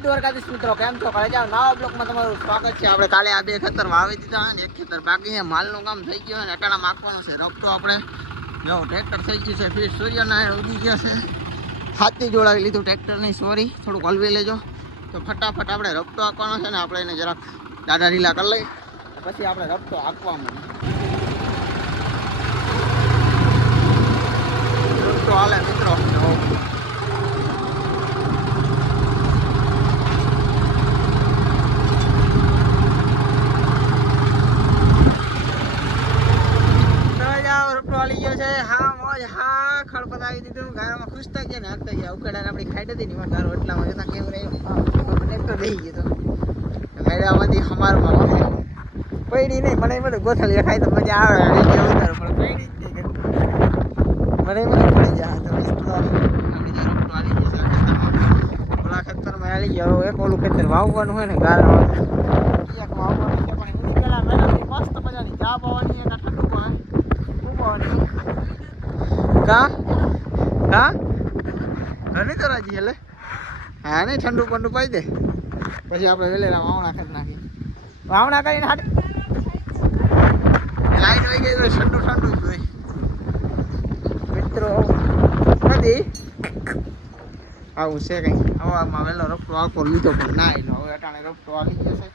દ્વારકાધીશ મિત્રો, કેમ છો? કાલે જાવ નવા બ્લોકમાં તમારું સ્વાગત છે. આપણે કાલે આ બે ખેતર વાવી દીધા અને એક ખેતર બાકી છે. માલનું કામ થઈ ગયું અને અટાણા માખવાનું છે. રફતો આપણે જો ટ્રેક્ટર થઈ ગયું છે. ફીર સૂર્યનારાયણ ઉગી ગયા છે. હાથથી જોડાવી લીધું ટ્રેક્ટરની. સોરી, થોડુંક હલવી લેજો. તો ફટાફટ આપણે રફતો આંકવાનો છે ને આપણે એને જરાક દાદા ઢીલા કરી લઈ પછી આપણે રફતો આંકવામાં રફતો હાલે મિત્રો. વાલી ગયો છે. હા મોજ, હા ખડ પતાવી દીધું. ગાયોમાં ખુશ થઈ ગયા ને હાંકતા ગયા. ઉકેડાને આપણી ખાઈ હતી ને ગારો એટલામાં જતા કેમ રહ્યું ટ્રેક્ટર દઈ ગયો તો મેળામાંથી હમારમાં પડી નહીં. મને એમ ગોથળીએ ખાઈ તો મજા આવે પણ પડી જ નહીં. મને એમ પડી જાય તો ઓલા ખેતરમાં આવી ગયો. એક ઓલું ખેતર વાવવાનું હોય ને ગારો એક વાવવાનું છે પણ એની પેલા મેળાની મસ્ત મજાની ચા પાવાની અને ઠંડુ પાણી કા કા ઘણી તો રાજી એટલે હા નહીં ઠંડુ પંડુ પાઈ દે પછી આપણે વેલેરા વાવણા કરી નાખી. વાવણા કરીને હાટ લાઈટ વહી ગઈ તો ઠંડુ ઠંડુ જ હોય મિત્રો. નથી આવું છે કંઈ. હવે આમાં વહેલો રફતો આખો લીધો પણ ના એલો. હવે અટાણે રફતો આવી જશે.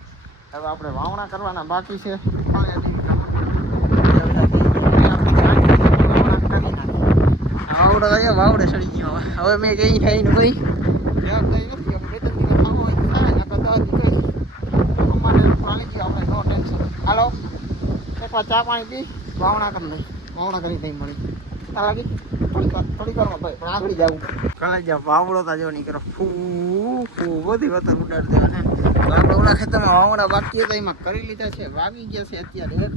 હવે આપણે વાવણા કરવાના બાકી છે. વાવડે સડી ગયો. હવે મેં કઈ થાય ને ભાઈ જવાબદારી નથી. બે ત્રણ દિવસ ખાવો હોય તો થાય નકર 10 દિવસ અમારે પાણી ગયો. આપણે નો ટેન્શન. હાલો એકવાર ચા પાણી પી વાવણા કરી લઈ. વાવણા કરી થઈ મળી લાગી થોડીક વારમાં ભાઈ પણ આગળ જવું કાલે જ્યાં વાવડો તા જો નીકળો ફૂ ફૂ બધી વતન ઉડાડી દેવાને. આપણે ઓલા ખેતરમાં વાવણા બાકી હતા એમાં કરી લીધા છે. વાવી ગયા છે અત્યારે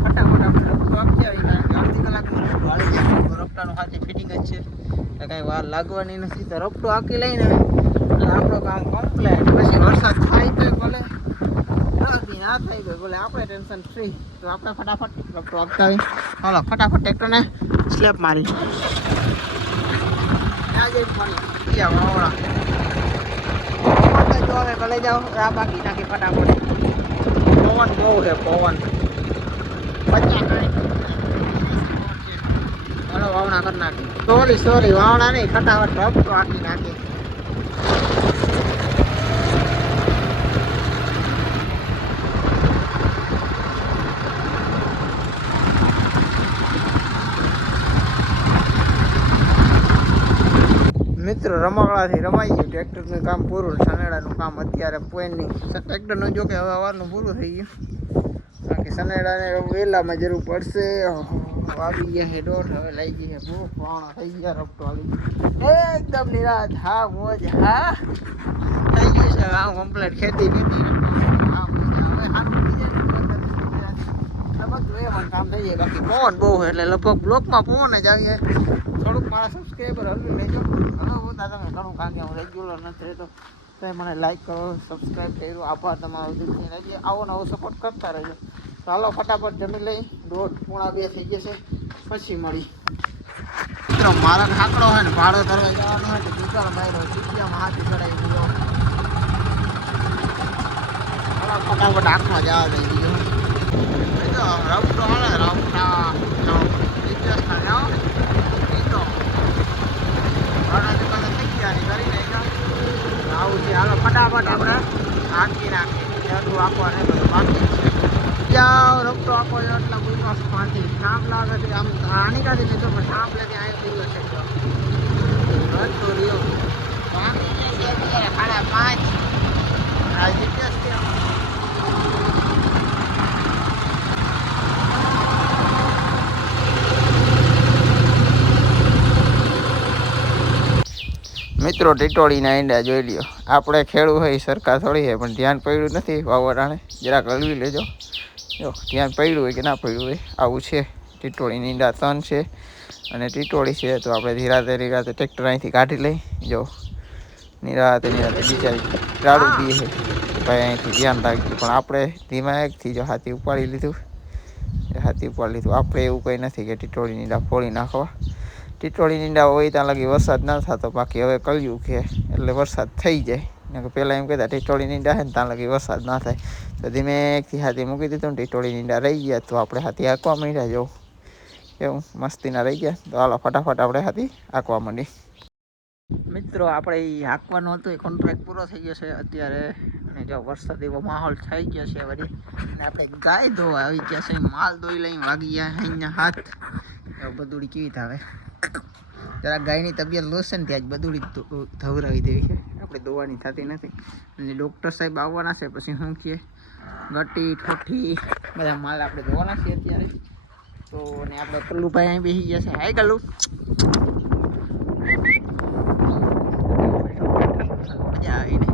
ફટાફટ આપણે વાપી આવી અડધી કલાકમાં વાળી જાય. રફટાનું હાથે ફિટિંગ જ છે એટલે કાંઈ વાર લાગવાની નથી. તો રફટો આંકી લઈને એટલે આપણું કામ કમ્પ્લેટ. પછી વરસાદ થાય તો ભલે નથી ના થાય તો ભલે આપણે ટેન્શન ફ્રી. તો આપણે ફટાફટ રફટો આપતા આવી. હાલો ફટાફટ ટ્રેક્ટરને સ્લેપ મારી ત્યાં જઈને પાણી વાવડા જો હવે ભલે જાઓ. આ બાકી નાખી ફટાફટ. પવન બહુ છે પવન 50 વાવણા કરી નાખી. સોરી વાવણા નહીં ફટાફટ રફતો આખી નાખી. મિત્રો રમકડાથી રમાઈ ગયું. ટ્રેક્ટરનું કામ પૂરું. સનેડાનું કામ અત્યારે પોઈન્ટની ટ્રેક્ટરનું જો કે હવે સવારનું પૂરું થઈ ગયું. બાકી સનેડાને વહેલામાં જરૂર પડશે. આવી ગયા છે દોઢ. હવે લઈ ગઈ છે ભૂખ. વાવણા થઈ ગયા. રફતો આવી એકદમ નિરાત. હા મોજ હા થઈ ગયું છે. હા કમ્પ્લીટ ખેતી બીતી લગભગ કામ થઈ જાય. બાકી પવન બહુ છે એટલે લગભગ બ્લોકમાં પવન જ આવી જાય. થોડુંક મારા સબસ્ક્રાઈબર હલવી લેજો. હવે બધા તમે ઘણું કારણ કે હું રેગ્યુલર નથી રહેતો તો મને લાઈક કરો સબસ્ક્રાઈબ કર્યું. આભાર તમારો દિલથી રહેજે. આવો નવો સપોર્ટ કરતા રહેજો. ચાલો ફટાફટ જમી લઈ. 1:30-2 થઈ જશે પછી મળી. મિત્રો મારા ખાકડો હોય ને ભાડો ધરવા જવાનો હોય તો દુકાન માર્યો ચીટિયામાં હાથી ચડાવી દીધો. ફટાફટ આંખમાં જવા દઈ દીધો. રફતો હાલે રફતા રિક્વેસ્ટના જાઓ તો ઘણા દુકાને થઈ ગયા કરી નાખ્યા. આવું છે. હાલો ફટાફટ આપણે આંકી નાખીએ. એટલું આપવા નહીં બધું બાકી જાઓ. રફતો આપો એટલા બુકમાં પાછી સાંપ લાગે છે. આમ આની કાઢી લીધો પણ સાંપ લે ત્યાં આવી ગયો છે. રસ્તો રહ્યો બાકી 5:30 આ રિક્વેસ્ટ છે. મિત્રો ટીટોળીના ઈંડા જોઈ લ્યો. આપણે ખેડૂ હોય સરકાર થોડી છે પણ ધ્યાન પડ્યું નથી. વાવરાણે જરાક હલવી લેજો. જો ધ્યાન પડ્યું હોય કે ના પડ્યું હોય. આવું છે. ટીટોળીના ઈંડા 3 છે અને ટીટોળી છે તો આપણે ધીરાતે ટ્રેક્ટર અહીંથી કાઢી લઈ. જો નિરાતે બિચારી રાડું પીએ છે ભાઈ અહીંથી ધ્યાન રાખજો. પણ આપણે ધીમા એકથી જો હાથી ઉપાડી લીધું. આપણે એવું કંઈ નથી કે ટીટોળીના ઈંડા ફોડી નાખવા. ટીટોળીના ઈંડા હોય ત્યાં લગી વરસાદ ના થતો. બાકી હવે કળિયું કે એટલે વરસાદ થઈ જાય ને કે પહેલાં એમ કહેતા ટીટોળી નીંડા છે ને ત્યાં લગી વરસાદ ના થાય તો ધીમેકથી હાથી મૂકી દીધું ને ટીટોળી નીંડા રહી ગયા તો આપણે હાથી હાંકવા માંડ્યા જવું એવું મસ્તીના રહી ગયા તો હાલો ફટાફટ આપણે હાથી હાંકવા માંડી. મિત્રો આપણે એ હાંકવાનો હતો એ કોન્ટ્રાક્ટ પૂરો થઈ ગયો છે અત્યારે અને જો વરસાદ એવો માહોલ થઈ ગયો છે વળી અને આપણે ગાય ધોવા આવી ગયા છે માલ ધોઈ લઈને વાગી ગયા અહીંયા હાથ બધુડી કેવી થાવે જરા ગાયની તબિયત લોસ છે ને ત્યાં જ બધુડી ધવરાવી દેવી છે આપણે દોવાની થતી નથી અને ડૉક્ટર સાહેબ આવવાના છે પછી શું કહે ગટી ઠોઠી બધા માલ આપણે ધોવાના છીએ અત્યારે તો ને આપણે કલ્લુભાઈ અહીં બેસી ગયા છે હાય કલ્લુ મજા આવીને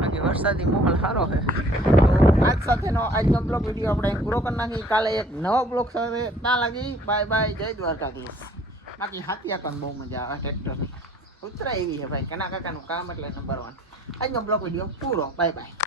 બાકી વરસાદી માહોલ સારો છે તો આજ સાથેનો આજનો બ્લોગ વિડીયો આપણે પૂરો કરી નાખી કાલે એક નવો બ્લોગ સાથે ના લાગી બાય બાય જય દ્વારકાધીશ. બાકી હાથિયા પણ બહુ મજા આવે ટ્રેક્ટર ઉતરાય એવી છે ભાઈ કના કાકાનું કામ એટલે નંબર 1. આજનો બ્લોગ વિડીયો પૂરો બાય બાય.